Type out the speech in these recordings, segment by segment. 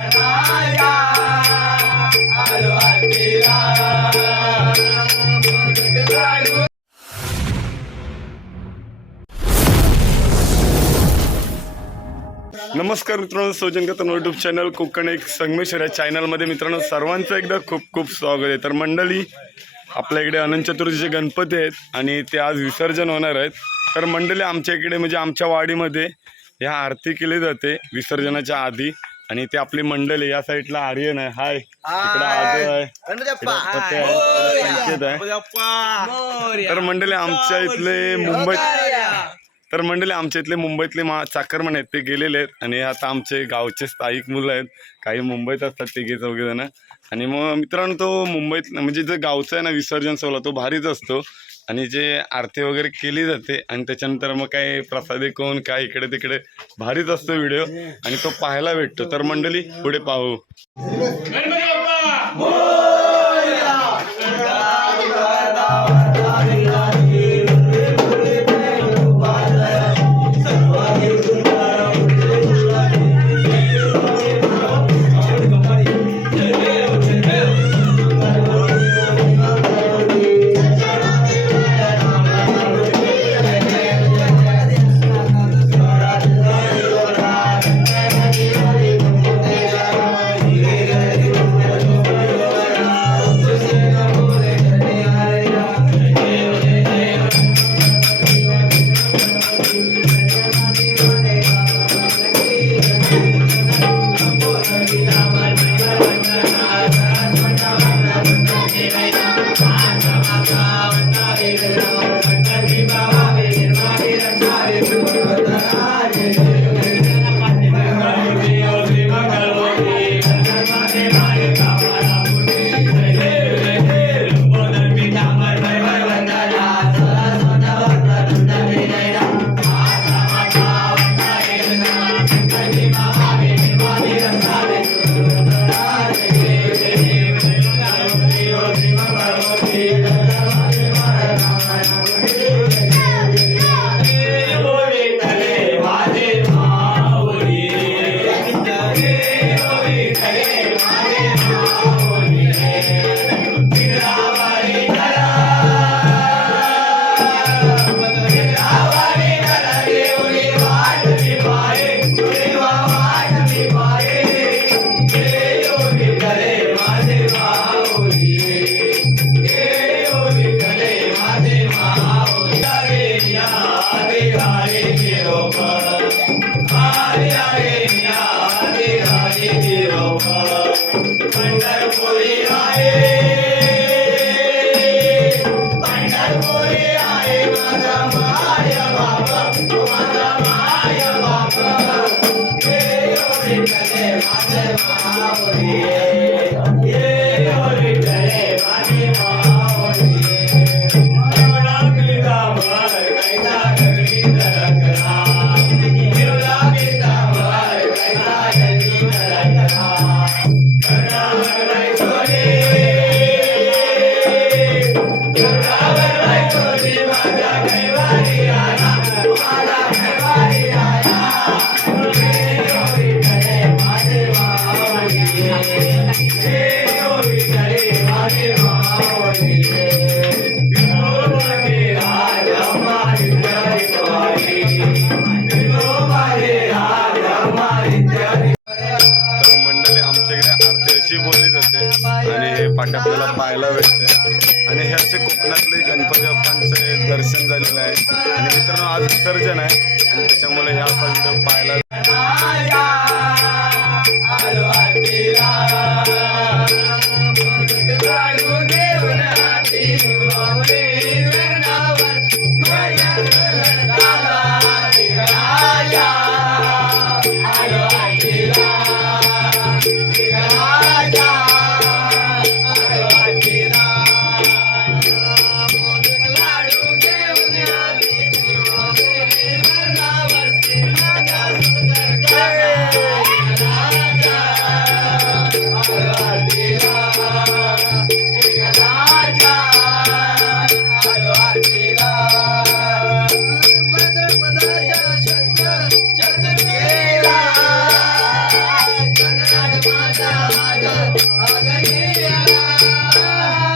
नमस्कार मित्रांनो सोजन कथन यूट्यूब चॅनल कोकण एक संगमेश्वर या चॅनलमध्ये मित्रांनो सर्वांचं एकदा खूप खूप स्वागत आहे. तर मंडळी आपल्या इकडे अनंत चतुर्थीचे गणपती आहेत आणि ते आज विसर्जन होणार आहेत. तर मंडळी आमच्या इकडे म्हणजे आमच्या वाडीमध्ये ह्या आरती केली जाते विसर्जनाच्या आधी. आणि ते आपली मंडळी या साईडला आर्यन आहे. हाय. इकडे आहे इकडे पते आहे, इकडे संकेत आहे तर मंडळी आमच्या इथले मुंबईत तर मंडळी आमच्या इथले मुंबईतले मा चाकरमण आहेत ते गेलेले आहेत. आणि आता आमचे गावचे स्थायिक मुलं आहेत. काही मुंबईत असतात तिघे चौघे जण. आणि मग मित्रांनो तो मुंबईत म्हणजे जो गावचा आहे ना विसर्जन सोहळा तो भारीच असतो. आणि जे आरती वगैरे केली जाते आणि त्याच्यानंतर मग काय प्रसादी कोण काय इकडे तिकडे भारीच असतो व्हिडिओ आणि तो पाहायला भेटतो. तर मंडळी पुढे पाहू. तर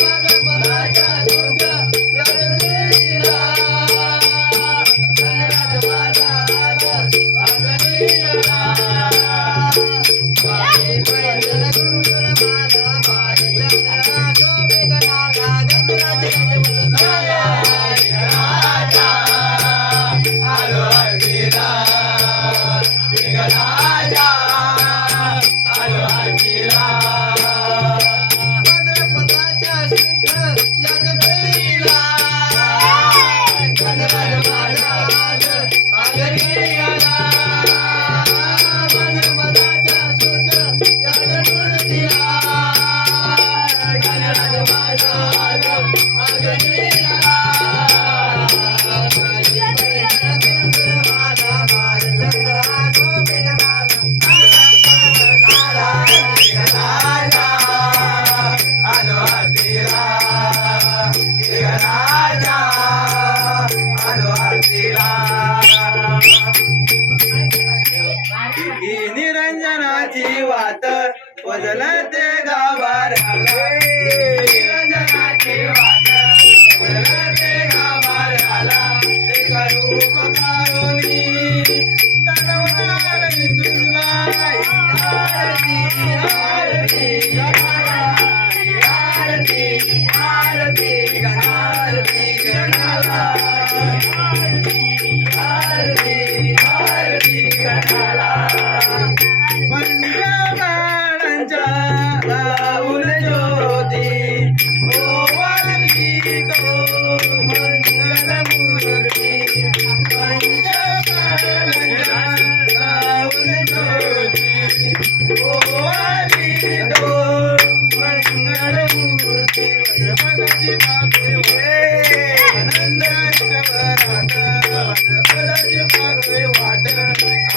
Baba.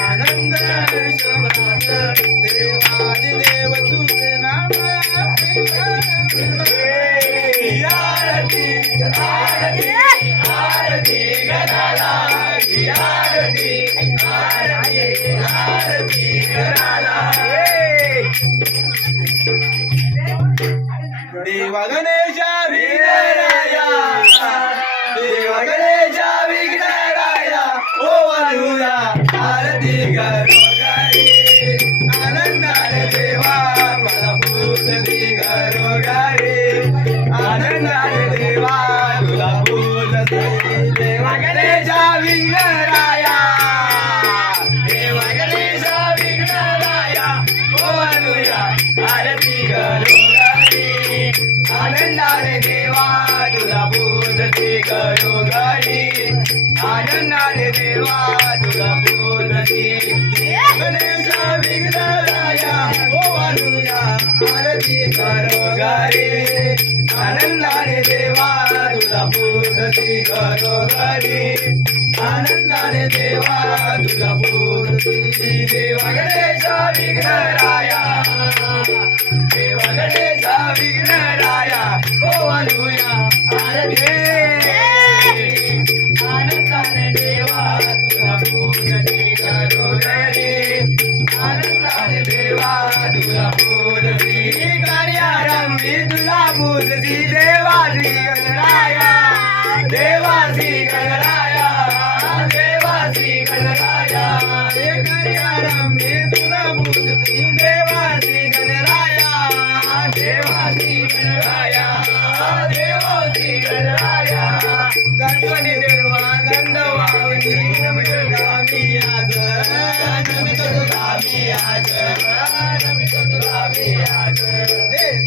आनंद देवादि देव गरुगाई आनंदाने देवा तुला पूरती गणेशा विघ्नराया ओ वालुया आरती गरुगाई आनंदाने देवा तुला पूरती गरुगाई आनंदाने देवा तुला पूरती देवा गणेशा विघ्नराया देवा गणेशा विघ्नराया.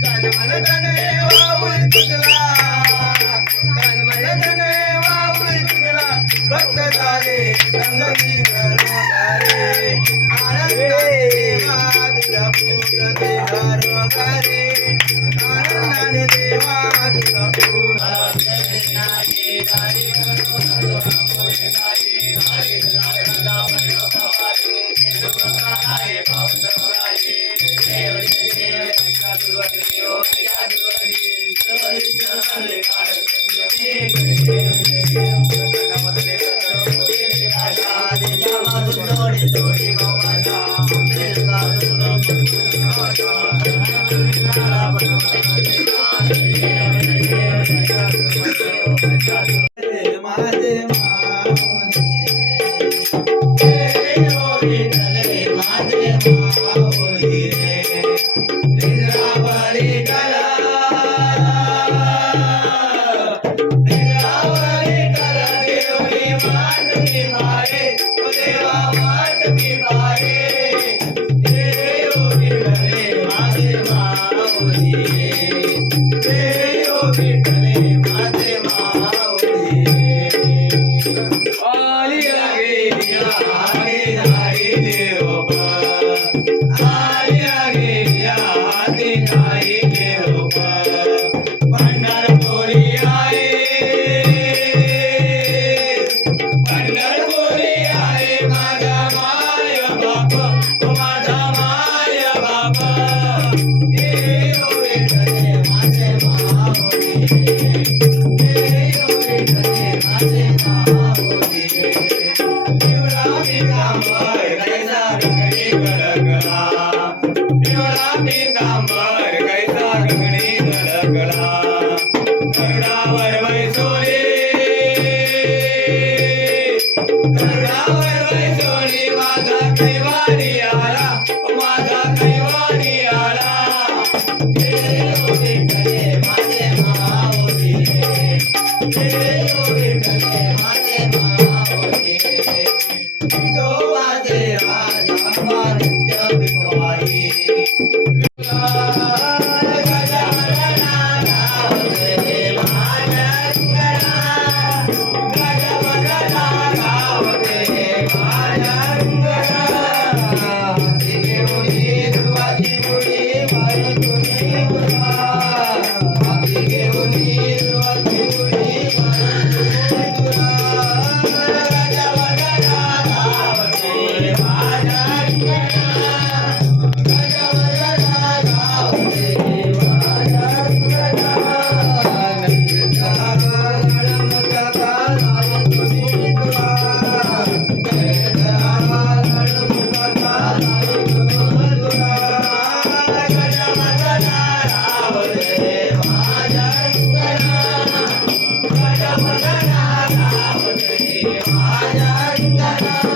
ஜன மன ஜன மாதே i Ayaya, ayaya.